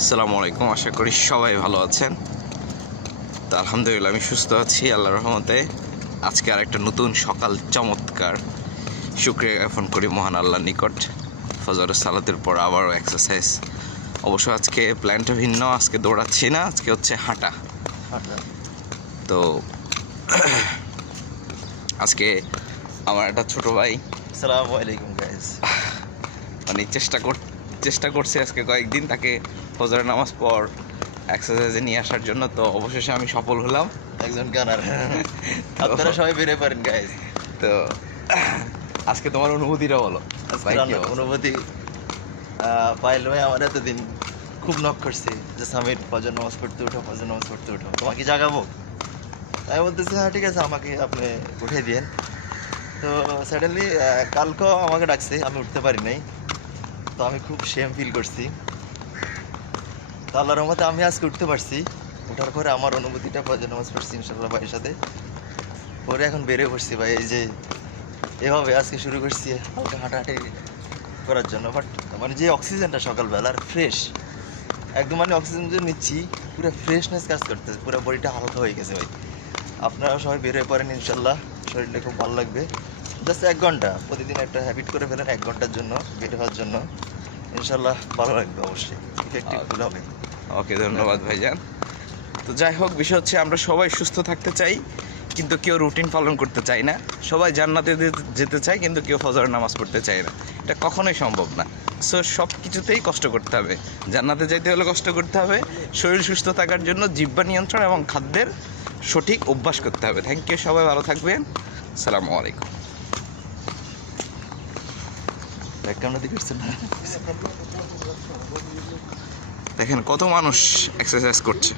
আসসালামু আলাইকুম, আশা করি সবাই ভালো আছেন। তো আলহামদুলিল্লাহ আমি সুস্থ আছি আল্লাহর রহমতে। আজকে আর একটা নতুন সকাল, চমৎকার। শুকরিয়া জ্ঞাপন করি মহান আল্লাহর নিকট। ফজরের সালাতের পর আবারও এক্সারসাইজ। অবশ্য আজকে প্ল্যানটা ভিন্ন, আজকে দৌড়াচ্ছি না, আজকে হচ্ছে হাঁটা। তো আজকে আমার একটা ছোট ভাই আসসালামু আলাইকুম গাইস, মানে চেষ্টা করছে আজকে কয়েকদিন তাকে ফজরের নামাজ পর এক্সারসাইজে নিয়ে আসার জন্য। তো অবশেষে আমি সফল হলাম। একজন গানার। আপনারা সবাই বের হয়ে পারেন গাইস। তো আজকে তোমার অনুভূতিটা বলো ভাই। কি অবস্থা? অনুভূতি পাইল ভাই আমার এতদিন খুব নক করছে যে সামির ফজর নামাজ পড়তে উঠো, ফজর নামাজ পড়তে উঠো, তোমাকে জাগাবো। তাই বলতেছে হ্যাঁ ঠিক আছে, আমাকে আপনি উঠে দিয়েন। তো সাডেনলি কালকেও আমাকে ডাকছে, আমি উঠতে পারি নাই। তো আমি খুব শেম ফিল করছি। তো আল্লাহর রহমতে আমি আজকে উঠতে পারছি। ওঠার পরে আমার অনুভূতিটা ফজর নামাজ পড়ছি ইনশাল্লাহ ভাইয়ের সাথে। পরে এখন বেরিয়ে পড়ছি ভাই, এই যে এভাবে আজকে শুরু করছি হালকা হাঁটাহাঁটি করার জন্য। বাট মানে যে অক্সিজেনটা সকালবেলার ফ্রেশ একদম, মানে অক্সিজেন যে নিচ্ছি পুরো ফ্রেশনেস কাজ করতেছে, পুরো বডিটা হালকা হয়ে গেছে ভাই। আপনারা সবাই বের হয়ে পড়েন ইনশাল্লাহ, শরীরটা খুব ভালো লাগবে। জাস্ট 1 ঘন্টা প্রতিদিন একটা হ্যাবিট করে ফেলেন, 1 ঘন্টার জন্য বের হওয়ার জন্য, ইনশাল্লাহ ভালো লাগবে, অবশ্যই ইফেক্টিভ ফুল হবে। ওকে, ধন্যবাদ ভাইজান। তো যাই হোক, বিষয় হচ্ছে আমরা সবাই সুস্থ থাকতে চাই, কিন্তু কেউ রুটিন পালন করতে চায় না। সবাই জান্নাতে যেতে চায়, কিন্তু কেউ ফজরের নামাজ পড়তে চায় না। এটা কখনোই সম্ভব না। সো সব কিছুতেই কষ্ট করতে হবে। জান্নাতে যাইতে হলে কষ্ট করতে হবে, শরীর সুস্থ থাকার জন্য জিহ্বা নিয়ন্ত্রণ এবং খাদ্যের সঠিক অভ্যাস করতে হবে। থ্যাংক ইউ, সবাই ভালো থাকবেন। আসসালামু আলাইকুম। ব্যাকগ্রাউন্ডে দেখছেন না? দেখেন কত মানুষ এক্সারসাইজ করছে।